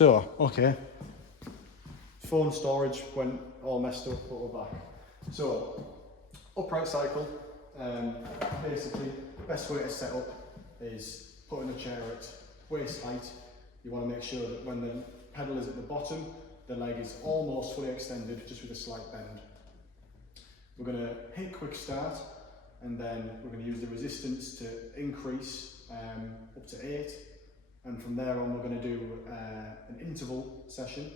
So, okay. Phone storage went all messed up, but we're back. So, upright cycle. Basically, best way to set up is putting a chair at waist height. You want to make sure that when the pedal is at the bottom, the leg is almost fully extended, just with a slight bend. We're going to hit quick start, and then we're going to use the resistance to increase up to 8. And from there on, we're going to do an interval session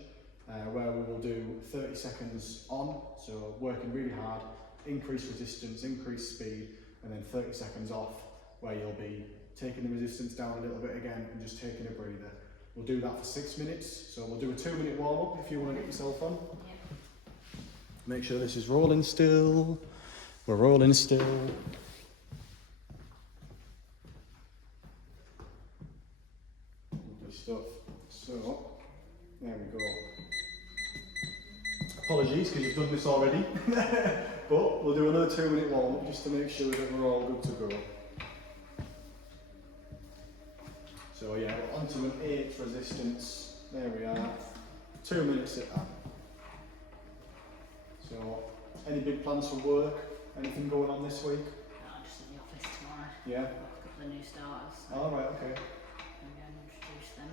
where we will do 30 seconds on, so working really hard, increase resistance, increase speed, and then 30 seconds off, where you'll be taking the resistance down a little bit again and just taking a breather. We'll do that for 6 minutes, so we'll do a 2-minute warm-up if you want to get yourself on. Yeah. Make sure this is rolling still. We're rolling still. Lovely stuff. So, there we go. Apologies because you've done this already, but we'll do another 2-minute warm-up just to make sure that we're all good to go. So yeah, we're onto an 8 resistance. There we are. 2 minutes at that. So, any big plans for work? Anything going on this week? No, just in the office tomorrow. Yeah. Got a couple of new starters. So oh, right, okay. I'm going to introduce them.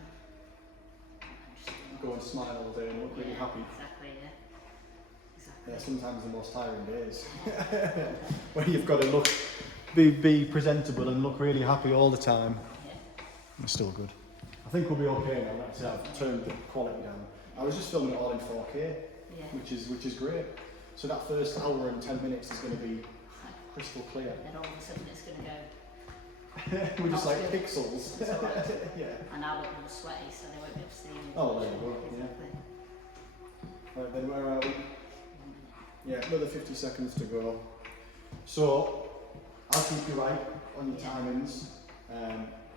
Go and smile all day and look really happy. Exactly, yeah. Exactly. Yeah, sometimes the most tiring days. When you've got to be presentable and look really happy all the time. It's still good. I think we'll be okay now. Like I said, I've turned the quality down. I was just filming it all in 4K, which is great. So that first hour and 10 minutes is going to be crystal clear. And all of a sudden it's going to go. We're just like pixels. It's all right. Yeah. And I'll look more sweaty, so they won't be able to see me. Oh, there you go. Exactly. Yeah. Right then, where are we? Yeah, another 50 seconds to go. So I'll keep you right on your timings.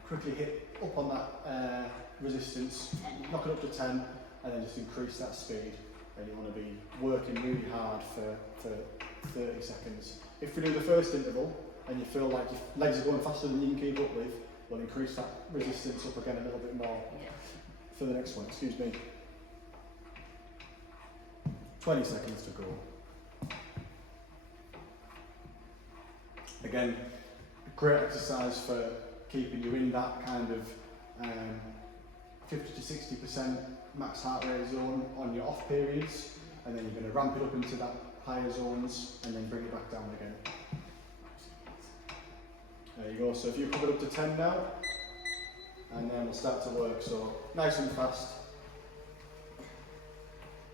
Quickly hit up on that resistance, 10. knock it up to 10, and then just increase that speed. And you want to be working really hard for 30 seconds. If we do the first interval and you feel like your legs are going faster than you can keep up with, we'll increase that resistance up again a little bit more for the next one. Excuse me. 20 seconds to go. Again, great exercise for keeping you in that kind of 50 to 60% max heart rate zone on your off periods, and then you're going to ramp it up into that higher zones and then bring it back down again. There you go. So if you put it up to 10 now, and then we'll start to work. So nice and fast.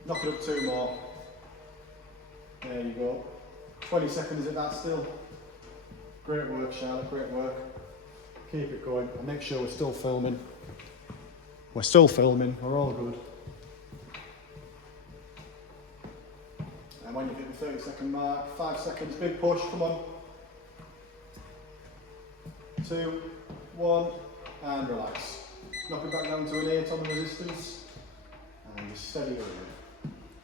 Knock it up 2 more. There you go. 20 seconds at that still. Great work, Charlotte, great work. Keep it going and make sure we're still filming. We're still filming, we're all good. And when you hit the 30-second mark, 5 seconds, big push, come on. 2, 1, and relax. Knock it back down to an 8 on the resistance, and just steady over.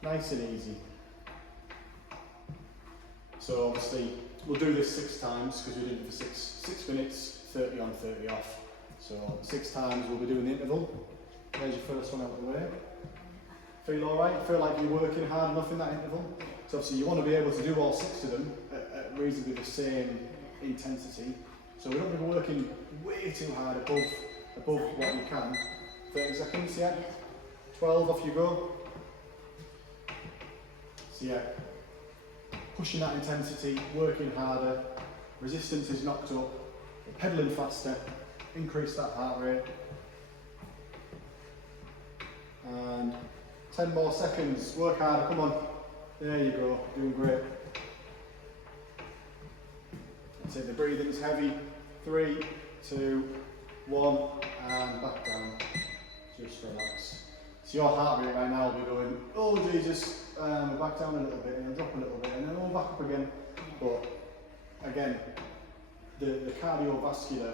Nice and easy. So obviously, we'll do this 6 times because we did it for 6 minutes. 30 on, 30 off. So 6 times we'll be doing the interval. There's your first one out of the way. Feel alright? Feel like you're working hard enough in that interval? So obviously you want to be able to do all 6 of them at reasonably the same intensity. So we don't be working way too hard above what you can. 30 seconds, yeah? 12, off you go. So yeah, pushing that intensity, working harder, resistance is knocked up, pedalling faster, increase that heart rate. And 10 more seconds, work harder, come on. There you go, doing great. That's it, the breathing's heavy. 3, 2, 1, and back down. Just relax. So your heart rate right now will be going, oh Jesus, back down a little bit, and then drop a little bit, and then all back up again. But again, the cardiovascular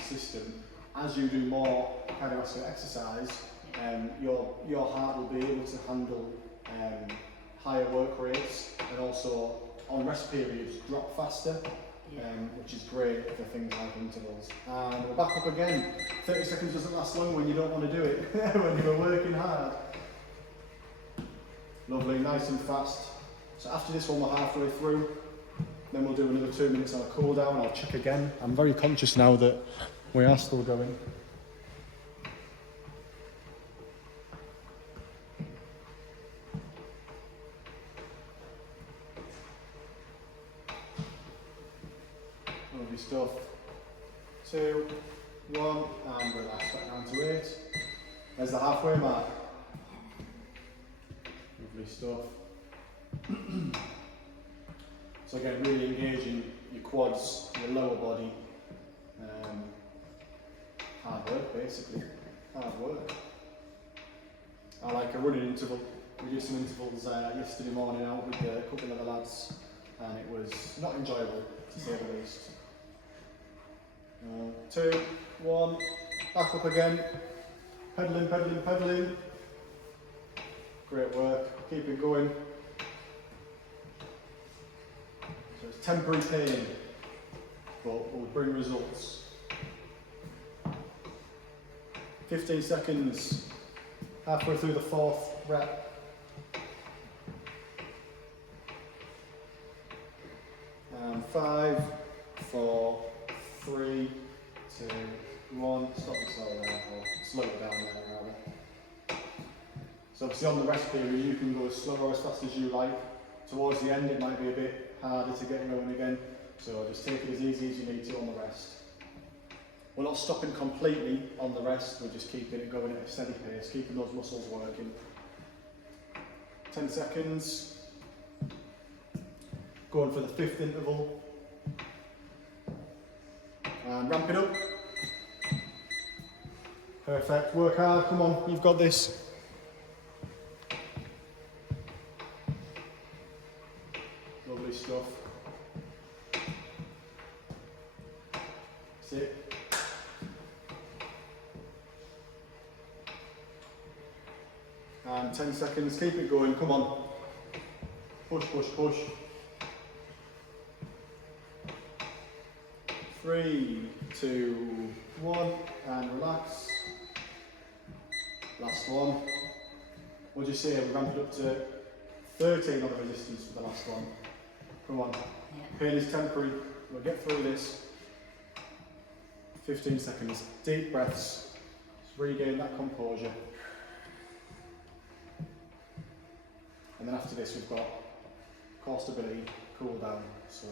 system, as you do more cardiovascular exercise, your heart will be able to handle higher work rates, and also on rest periods drop faster. which is great for things like intervals. And we're back up again. 30 seconds doesn't last long when you don't want to do it, when you're working hard. Lovely, nice and fast. So after this one, we're halfway through. Then we'll do another 2 minutes on a cool down. I'll check again. I'm very conscious now that we are still going. Lovely stuff. 2, 1, and relax back down to 8. There's the halfway mark. Lovely stuff. So again, really engaging your quads, your lower body. Hard work, basically. Hard work. I like a running interval. We did some intervals yesterday morning out with a couple of the lads, and it was not enjoyable, to say the least. 2, 1, back up again. Pedaling, pedaling, pedaling. Great work. Keep it going. So it's temporary pain, but will bring results. 15 seconds, halfway through the 4th rep. And 5, 4, 3, 2, 1. Stop it slow there, or slow it down there rather. So obviously on the rest period you can go as slow or as fast as you like. Towards the end it might be a bit harder to get going again, so just take it as easy as you need to on the rest. We're not stopping completely on the rest, we're just keeping it going at a steady pace, keeping those muscles working. 10 seconds. Going for the 5th interval. And ramp it up. Perfect, work hard, come on, you've got this. Lovely stuff. That's it. And 10 seconds, keep it going, come on. Push, push, push. 3, 2, 1, and relax. Last one. What'd you say? We ramped it up to 13 on the resistance for the last one. Come on. Yeah. Pain is temporary. We'll get through this. 15 seconds. Deep breaths. Just regain that composure. And then after this we've got core stability, cool down. So,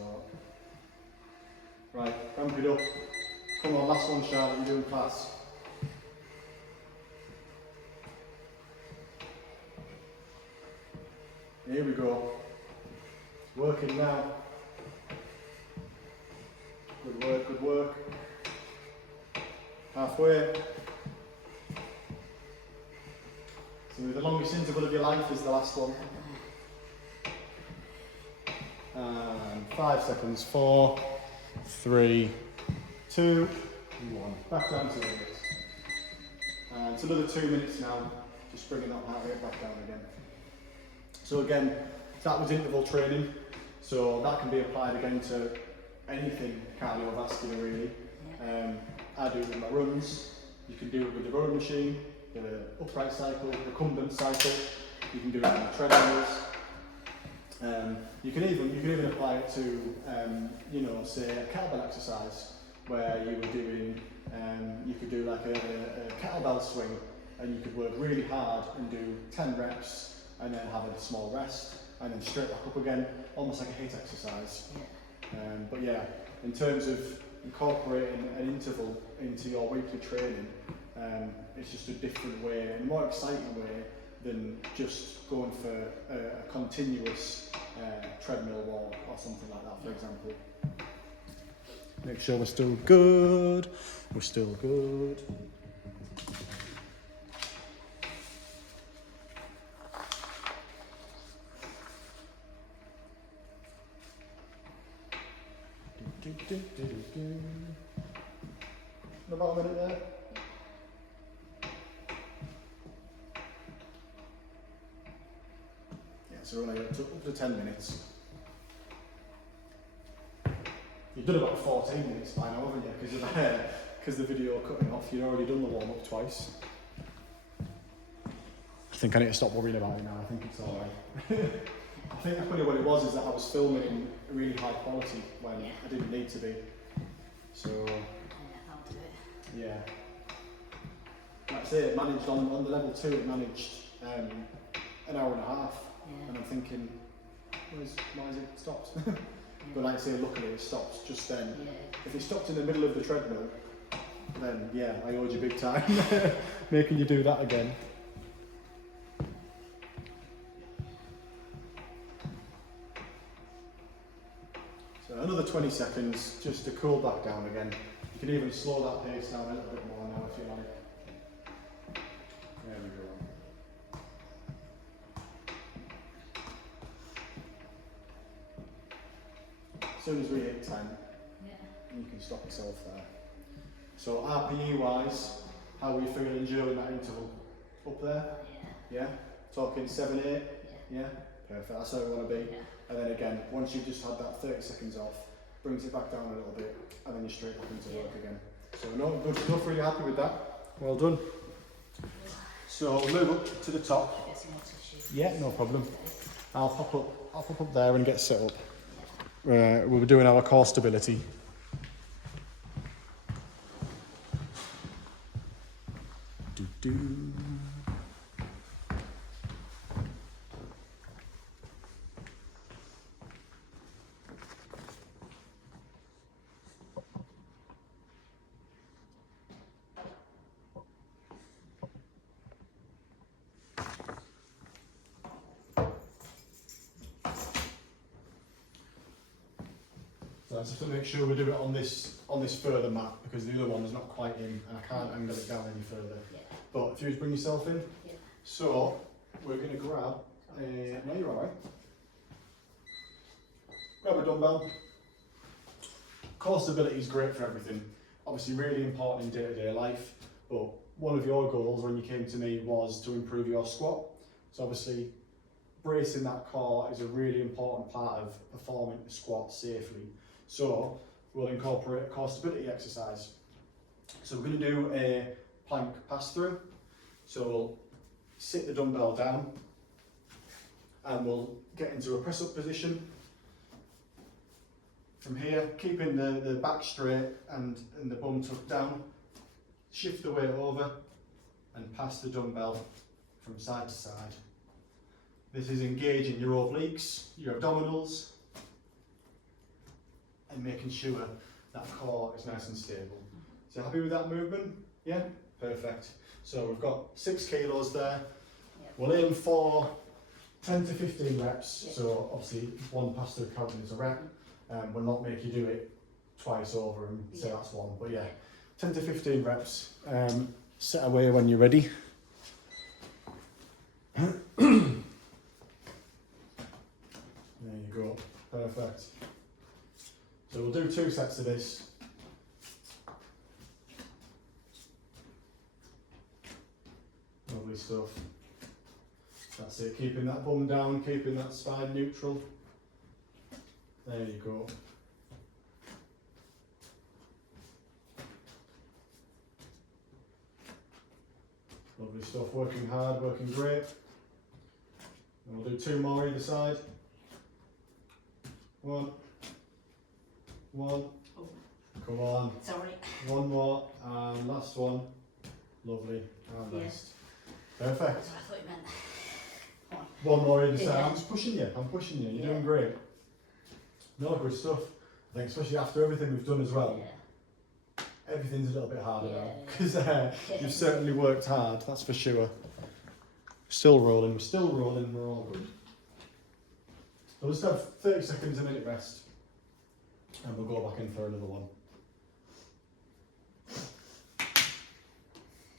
right, ramp it up. Come on, last one, Charlotte, you're doing class. Here we go. Working now. Good work, good work. Halfway. So the longest interval of your life is the last one. And 5 seconds. 4, 3, 2, 1. Back down to 8. And it's another 2 minutes now. Just bringing that heart rate back down again. So again, that was interval training. So that can be applied again to anything cardiovascular really. I do it with my runs. You can do it with the rowing machine, the upright cycle, the recumbent cycle. You can do it on the treadmills. You can even apply it to, say a kettlebell exercise where you were doing, you could do like a kettlebell swing, and you could work really hard and do 10 reps and then have a small rest and then straight back up again, almost like a HIIT exercise. But yeah, in terms of incorporating an interval into your weekly training, it's just a different way, and a more exciting way than just going for a continuous treadmill walk or something like that, for example. Make sure we're still good. We're still good. About a minute there. Yeah, so we're only up to 10 minutes. You You've done about 14 minutes by now, haven't you? Because the video cutting off, you'd already done the warm-up twice. I think I need to stop worrying about it now. I think it's alright. I think probably what it was is that I was filming in really high quality when I didn't need to be. So, I'll do it. yeah. Like I say, it managed on the level 2, it managed an hour and a half. Yeah. And I'm thinking, why is it stopped? But like I say, luckily it stopped just then. Yeah. If it stopped in the middle of the treadmill, then yeah, I owed you big time. Making you do that again. So another 20 seconds just to cool back down again. You can even slow that pace down a little bit more now if you like. There we go. As soon as we hit 10, you can stop yourself there. So RPE wise, how are we feeling during that interval? Up there? Yeah? Talking 7, 8? Yeah? Perfect, that's how we want to be. Yeah. And then again, once you've just had that 30 seconds off, brings it back down a little bit, and then you're straight back into work again. So no, good stuff, really happy with that. Well done. So we'll move up to the top. Get some more tissue. Yeah, no problem. I'll pop up there and get set up. We'll be doing our core stability. Do. So I just have to make sure we do it on this further mat because the other one is not quite in and I can't angle it down any further. Yeah. But if you just bring yourself in. Yeah. So we're going to grab no, you're alright. Grab a dumbbell. Core stability is great for everything. Obviously really important in day-to-day life, but one of your goals when you came to me was to improve your squat. So obviously bracing that core is a really important part of performing the squat safely. So we'll incorporate a core stability exercise. So we're going to do a plank pass through. So we'll sit the dumbbell down and we'll get into a press up position. From here, keeping the back straight and the bum tucked down, shift the weight over and pass the dumbbell from side to side. This is engaging your obliques, your abdominals, and making sure that core is nice and stable. So happy with that movement? Yeah? Perfect. So we've got 6 kilos there. Yep. We'll aim for 10 to 15 reps. Yep. So obviously one pass through counting is a rep. We'll not make you do it twice over and say that's one. But yeah, 10 to 15 reps. Set away when you're ready. There you go, perfect. So we'll do 2 sets of this. Lovely stuff. That's it, keeping that bum down, keeping that spine neutral. There you go. Lovely stuff, working hard, working great. And we'll do 2 more either side. 1. Oh, Come on. sorry. 1 more, and last one. Lovely, and Yeah. rest. Perfect. That's what I thought you meant. 1 more either side. Yeah. I'm just pushing you, you're Yeah. doing great. No, good stuff. I think especially after everything we've done as well, Yeah. everything's a little bit harder now. Yeah. Because you've certainly worked hard, that's for sure. Still rolling, we're all good. We'll just have 30 seconds, a minute rest, and we'll go back in for another one.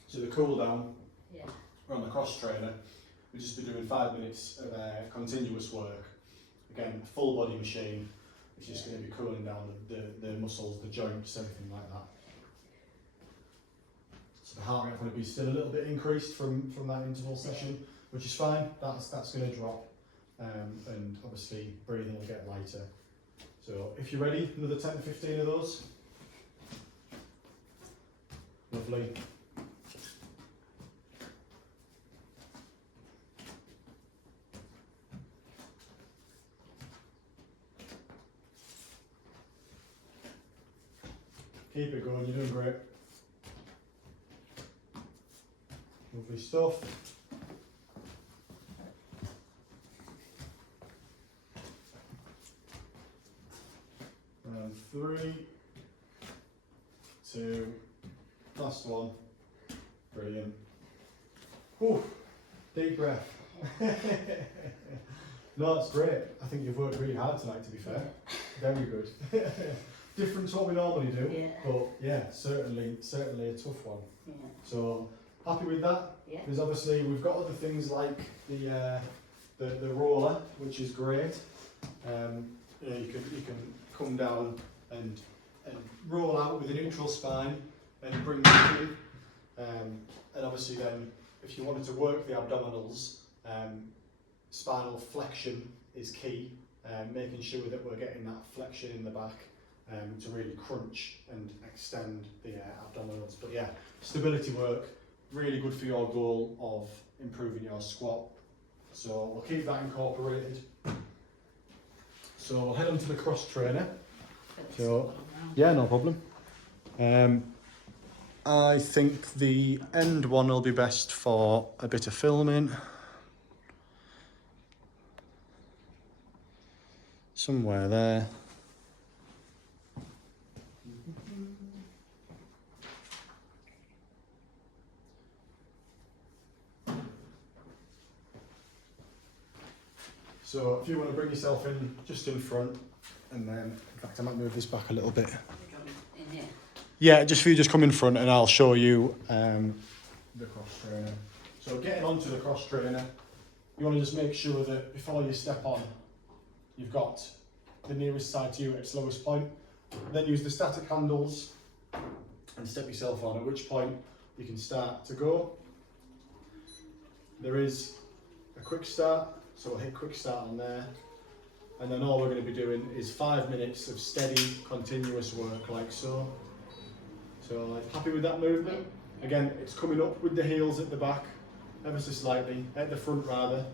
So the cool down, Yeah. we're on the cross trainer, we'll just be doing 5 minutes of continuous work. Again, full body machine, which is going to be cooling down the muscles, the joints, everything like that. So the heart rate going to be still a little bit increased from that interval session, which is fine, that's going to drop. And obviously breathing will get lighter. So if you're ready, another 10 to 15 of those. Lovely. Keep it going, you're doing great. Lovely stuff. And 3, 2, last one. Brilliant. Whew, deep breath. No, that's great. I think you've worked really hard tonight, to be fair. Very good. Different to what we normally do, Yeah. but yeah, certainly a tough one. Yeah. So happy with that. Yeah. There's obviously we've got other things like the roller, which is great. You know, you can come down and roll out with a neutral spine and bring it in. And obviously then, if you wanted to work the abdominals, spinal flexion is key. Making sure that we're getting that flexion in the back to really crunch and extend the abdominals. But yeah, stability work, really good for your goal of improving your squat. So we'll keep that incorporated. So we'll head on to the cross trainer. So, yeah, no problem. I think the end one will be best for a bit of filming. Somewhere there. So if you want to bring yourself in just in front, and then, in fact I might move this back a little bit. In here. Yeah, just for you, just come in front and I'll show you the cross trainer. So getting onto the cross trainer, you want to just make sure that before you step on, you've got the nearest side to you at its lowest point. Then use the static handles and step yourself on, at which point you can start to go. There is a quick start, so we'll hit quick start on there. And then all we're going to be doing is 5 minutes of steady, continuous work like so. So happy with that movement? Again, it's coming up with the heels at the back, ever so slightly, at the front rather.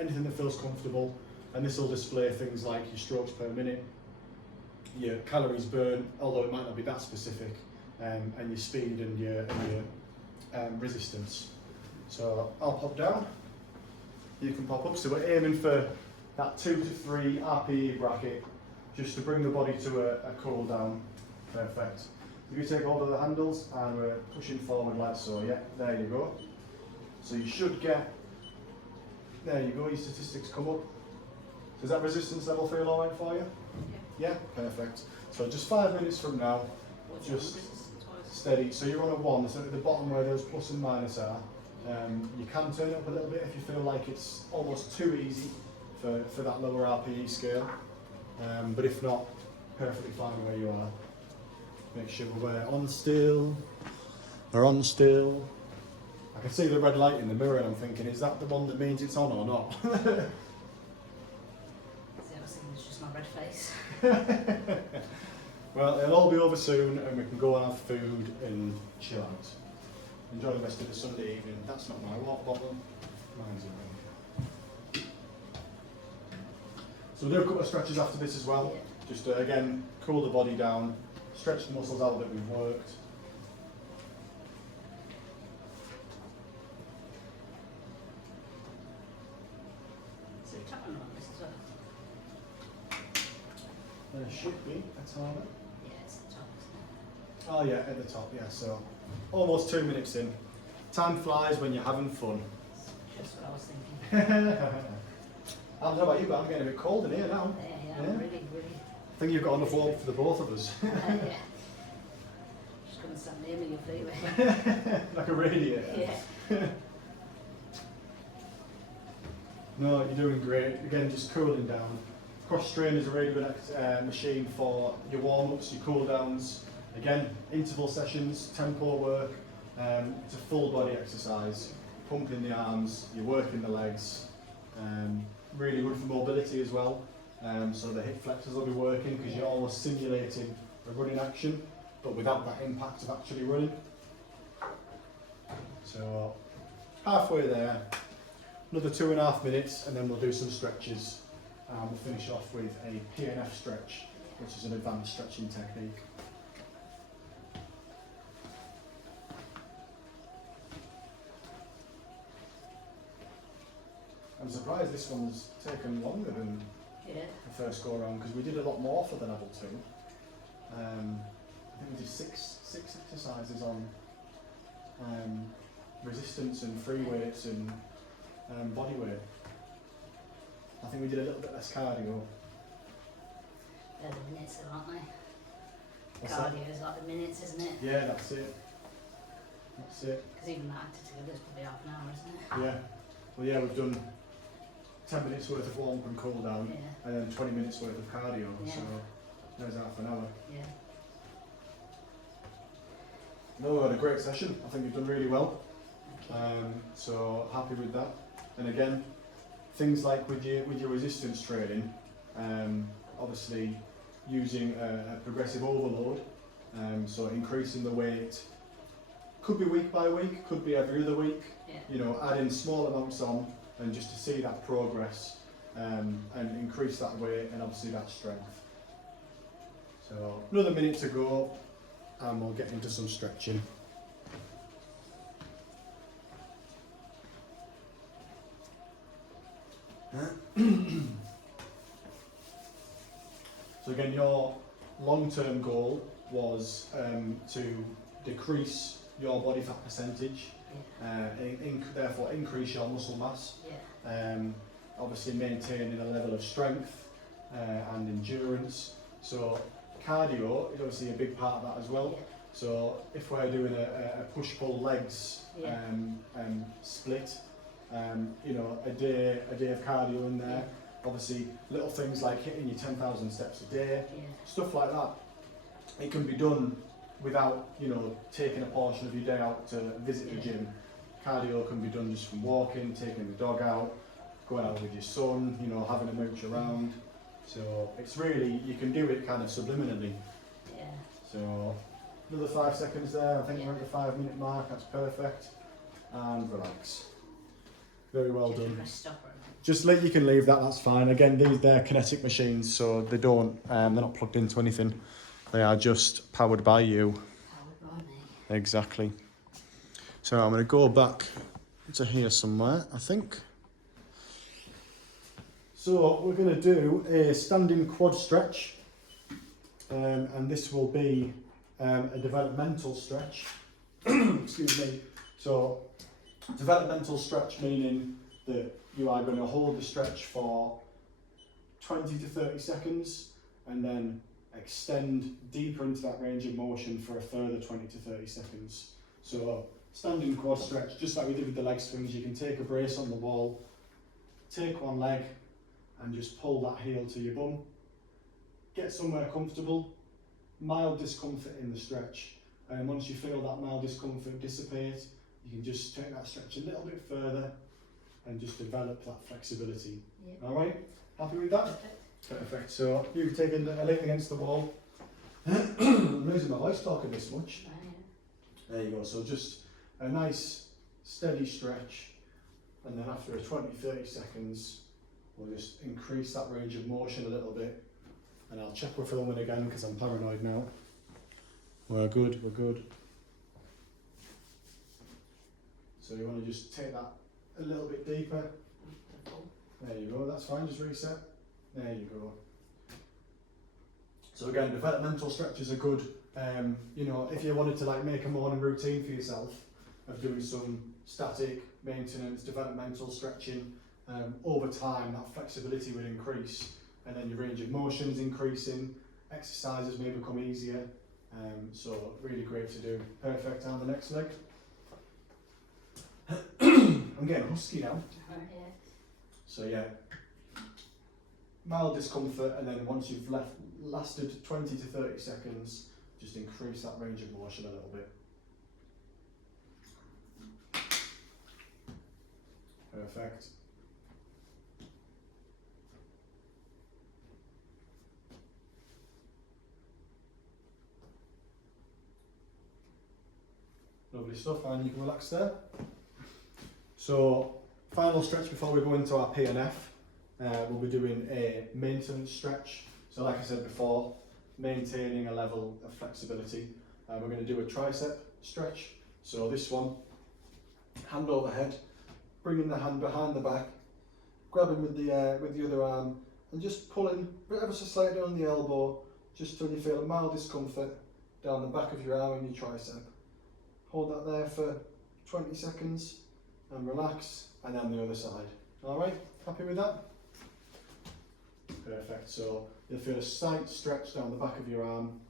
Anything that feels comfortable. And this will display things like your strokes per minute, your calories burned, although it might not be that specific, and your speed and your resistance. So I'll pop down, you can pop up. So we're aiming for that 2 to 3 RPE bracket, just to bring the body to a cool down. Perfect. If you take hold of the handles and we're pushing forward like so, yeah, there you go. So you should get, there you go, your statistics come up. Does that resistance level feel alright for you? Yeah, perfect. So just 5 minutes from now, just steady. So you're on a 1, so at the bottom where those plus and minus are, you can turn it up a little bit if you feel like it's almost too easy for that lower RPE scale. But if not, perfectly fine where you are. Make sure we're on still. We're on still. I can see the red light in the mirror and I'm thinking, is that the one that means it's on or not? It's just my red face. Well, it'll all be over soon and we can go and have food and chill out. Enjoy the rest of the Sunday evening. That's not my water bottle. Mine's in. So we'll do a couple of stretches after this as well. Yeah. Just to, again, cool the body down, stretch the muscles out that we've worked. So you're tapping on this as well? There should be a timer. Yeah, it's the top, isn't it? Oh yeah, at the top, yeah. So almost 2 minutes in. Time flies when you're having fun. That's what I was thinking. I don't know about you, but I'm getting a bit cold in here now. Yeah, Yeah. I'm really. I think you've got enough warmth for the both of us. Yeah. Just gonna stand near me, you'll feel it. Like a radiator. Yeah. No, you're doing great. Again, just cooling down. Cross train is a really good machine for your warm-ups, your cool-downs. Again, interval sessions, tempo work. It's a full body exercise. Pumping the arms, you're working the legs. Really good for mobility as well. So the hip flexors will be working because you're almost simulating a running action, but without that impact of actually running. So halfway there, another 2.5 minutes, and then we'll do some stretches. And we'll finish off with a PNF stretch, which is an advanced stretching technique. I'm surprised this one's taken longer than the first go around, because we did a lot more for the level 2. I think we did six exercises on resistance and free weights and body weight. I think we did a little bit less cardio. They're the minutes, though, aren't they? What's Cardio that? is like the minutes, isn't it? Yeah, that's it. That's it. Because even that active together is probably half an hour, isn't it? Yeah. Well, yeah, we've done 10 minutes worth of warm up and cool down, Yeah. and then 20 minutes worth of cardio. Yeah. So there's half an hour. Yeah. No, we had a great session. I think you've done really well. Okay. So happy with that. And again, things like with your resistance training, obviously using a progressive overload, so increasing the weight, could be week by week, could be every other week. Yeah. You know, adding small amounts on, and just to see that progress, and increase that weight and obviously that strength. So another minute to go, and we'll get into some stretching. So again, your long-term goal was to decrease your body fat percentage, therefore increase your muscle mass, obviously maintaining a level of strength and endurance. So cardio is obviously a big part of that as well. So if we're doing a push-pull legs split, you know, a day of cardio in there. Obviously, little things like hitting your 10,000 steps a day, stuff like that. It can be done without, you know, taking a portion of your day out to visit the gym. Cardio can be done just from walking, taking the dog out, going out with your son, you know, having a mooch around. So it's really, you can do it kind of subliminally. Yeah. So another 5 seconds there. I think we're at the 5-minute mark. That's perfect. And relax. Very well done. Press stop or Just you can leave that, that's fine. Again, they're kinetic machines, so they don't, they're not plugged into anything. They are just powered by you. powered by me. Exactly. So I'm going to go back to here somewhere, I think. So we're going to do a standing quad stretch, and this will be a developmental stretch. Excuse me. So developmental stretch meaning that you are going to hold the stretch for 20 to 30 seconds and then extend deeper into that range of motion for a further 20 to 30 seconds. So standing quad stretch, just like we did with the leg swings, you can take a brace on the wall, take one leg and just pull that heel to your bum. Get somewhere comfortable, mild discomfort in the stretch, and once you feel that mild discomfort dissipate, you can just take that stretch a little bit further and just develop that flexibility. Yeah. All right, happy with that? Perfect. So you've taken a leg against the wall. I'm losing my voice talking this much. There you go. So just a nice steady stretch, and then after 20-30 seconds, we'll just increase that range of motion a little bit. And I'll check we're filming again because I'm paranoid now. We're good, we're good. So you want to just take that a little bit deeper. There you go, that's fine, just reset. There you go. So again, developmental stretches are good. You know, if you wanted to like make a morning routine for yourself of doing some static maintenance, developmental stretching, over time that flexibility would increase, and then your range of motion is increasing, exercises may become easier, so really great to do. Perfect, and the next leg. I'm getting husky now. So yeah, mild discomfort, and then once you've lasted 20 to 30 seconds, just increase that range of motion a little bit. Perfect. Lovely stuff, and you can relax there. So, final stretch before we go into our P&F. We'll be doing a maintenance stretch. So like I said before, maintaining a level of flexibility. We're going to do a tricep stretch. So this one, hand overhead, bringing the hand behind the back, grabbing with the other arm, and just pulling ever so slightly on the elbow, just till you feel a mild discomfort down the back of your arm and your tricep. Hold that there for 20 seconds and relax, and then the other side. Alright, happy with that? Perfect, so you'll feel a slight stretch down the back of your arm.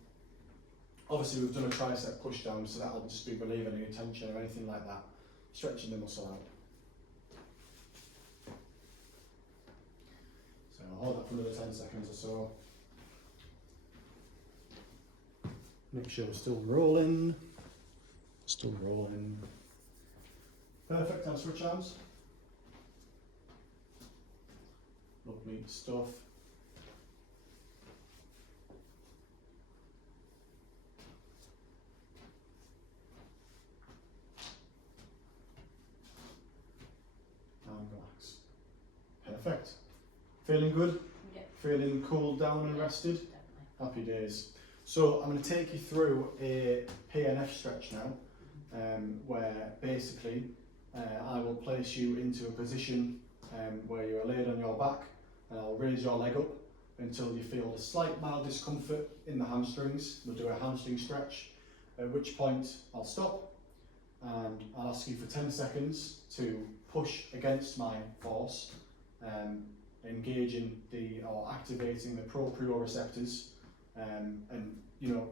Obviously we've done a tricep push down, so that'll just be relieving any tension or anything like that, stretching the muscle out. So hold that for another 10 seconds or so. Make sure we're still rolling. Still rolling. Perfect, and switch arms. Lovely stuff. And relax. Perfect. Feeling good? Yeah. Feeling cooled down and rested? Definitely. Happy days. So I'm going to take you through a P&F stretch now, where basically I will place you into a position where you are laid on your back, and I'll raise your leg up until you feel a slight mild discomfort in the hamstrings. We'll do a hamstring stretch, at which point I'll stop and I'll ask you for 10 seconds to push against my force, engaging or activating the proprioceptors, and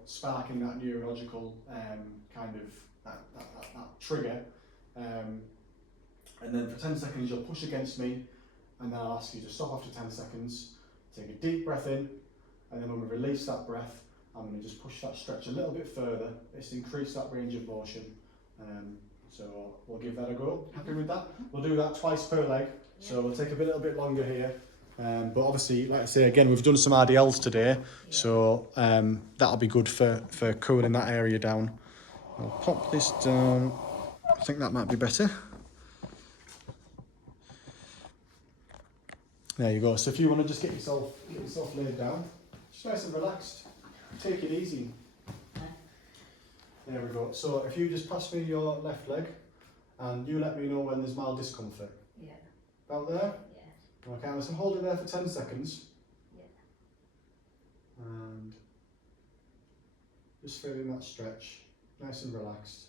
sparking that neurological kind of that trigger, and then for 10 seconds you'll push against me, and then I'll ask you to stop after 10 seconds, take a deep breath in, and then when we release that breath, I'm going to just push that stretch a little bit further. It's increase that range of motion. So we'll give that a go. Happy with that? We'll do that twice per leg, so we'll take a little bit longer here. But obviously, like I say again, we've done some RDLs today, so that'll be good for cooling that area down. I'll pop this down. I think that might be better. There you go. So if you want to just get yourself laid down, just nice and relaxed, take it easy. There we go. So if you just pass me your left leg, and you let me know when there's mild discomfort. Yeah. About there? Yeah. Okay, so hold it there for 10 seconds. Yeah. And just feeling that stretch, nice and relaxed.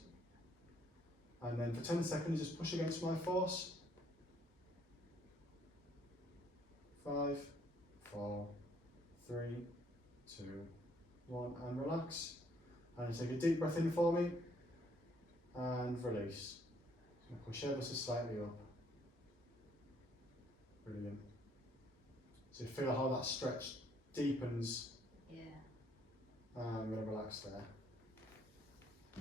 And then for 10 seconds, just push against my force. 5, 4, 3, 2, 1, and relax. And take a deep breath in for me, and release. So push ever so slightly up. Brilliant. So feel how that stretch deepens. Yeah. And I'm going to relax there.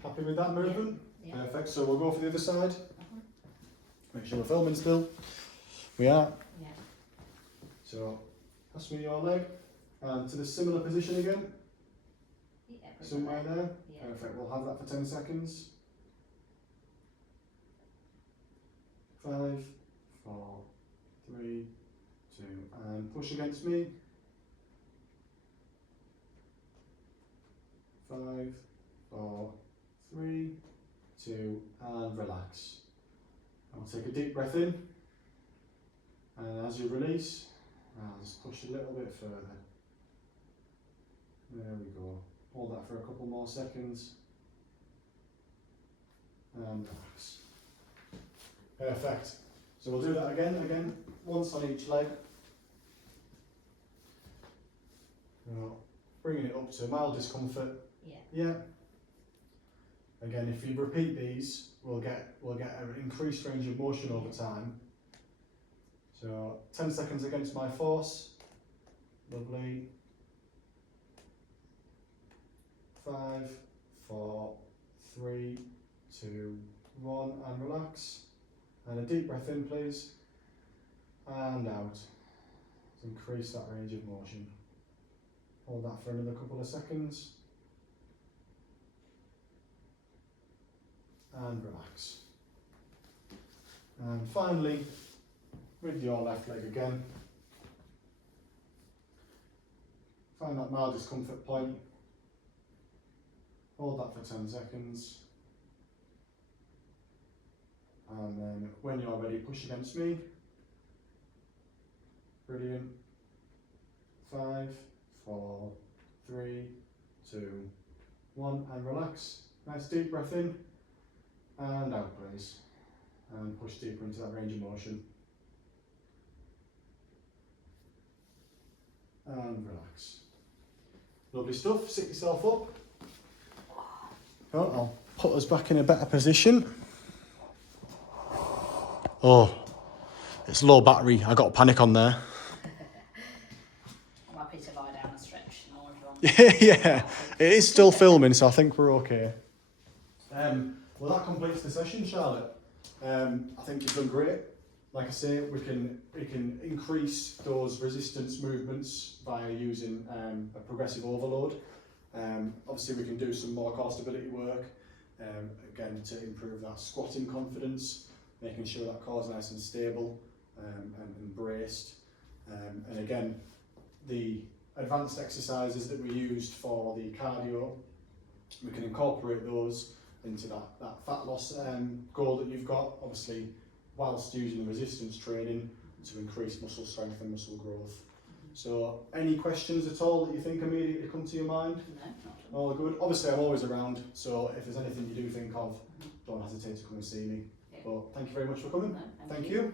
Happy with that movement? Yeah. Perfect. So we'll go for the other side. Make sure we're filming still. We are. Yeah. So pass me your leg, and to the similar position again. Yeah. Somewhere there. Yeah. Perfect. We'll have that for 10 seconds. 5, 4, 3, 2, and push against me. 5, 4, 3, 2, and relax. I'll take a deep breath in, and as you release, I'll just push a little bit further. There we go. Hold that for a couple more seconds, and relax. Perfect. So we'll do that again, once on each leg. Now, bringing it up to mild discomfort. Yeah. Yeah. Again, if you repeat these, we'll get an increased range of motion over time. So 10 seconds against my force. Lovely. 5, 4, 3, 2, 1, and relax. And a deep breath in, please. And out. To increase that range of motion. Hold that for another couple of seconds. and relax. And finally, with your left leg again, find that mild discomfort point, hold that for 10 seconds, and then when you're ready, push against me. Brilliant. 5, 4, 3, 2, 1, and relax. Nice deep breath in and out, please. And push deeper into that range of motion. And relax. Lovely stuff. Sit yourself up. Oh, I'll put us back in a better position. Oh, it's low battery. I got a panic on there. I'm happy to lie down and stretch more if you want. Yeah, it is still filming, so I think we're okay. Well, that completes the session, Charlotte. I think you've done great. Like I say, we can increase those resistance movements by using a progressive overload. Obviously, we can do some more core stability work, again to improve that squatting confidence, making sure that core is nice and stable and braced. And again, the advanced exercises that we used for the cardio, we can incorporate those into that fat loss goal that you've got, obviously whilst using the resistance training to increase muscle strength and muscle growth. So any questions at all that you think immediately come to your mind? No, not at All good. Obviously I'm always around, so if there's anything you do think of, don't hesitate to come and see me. Yeah. But thank you very much for coming. No, Thank you.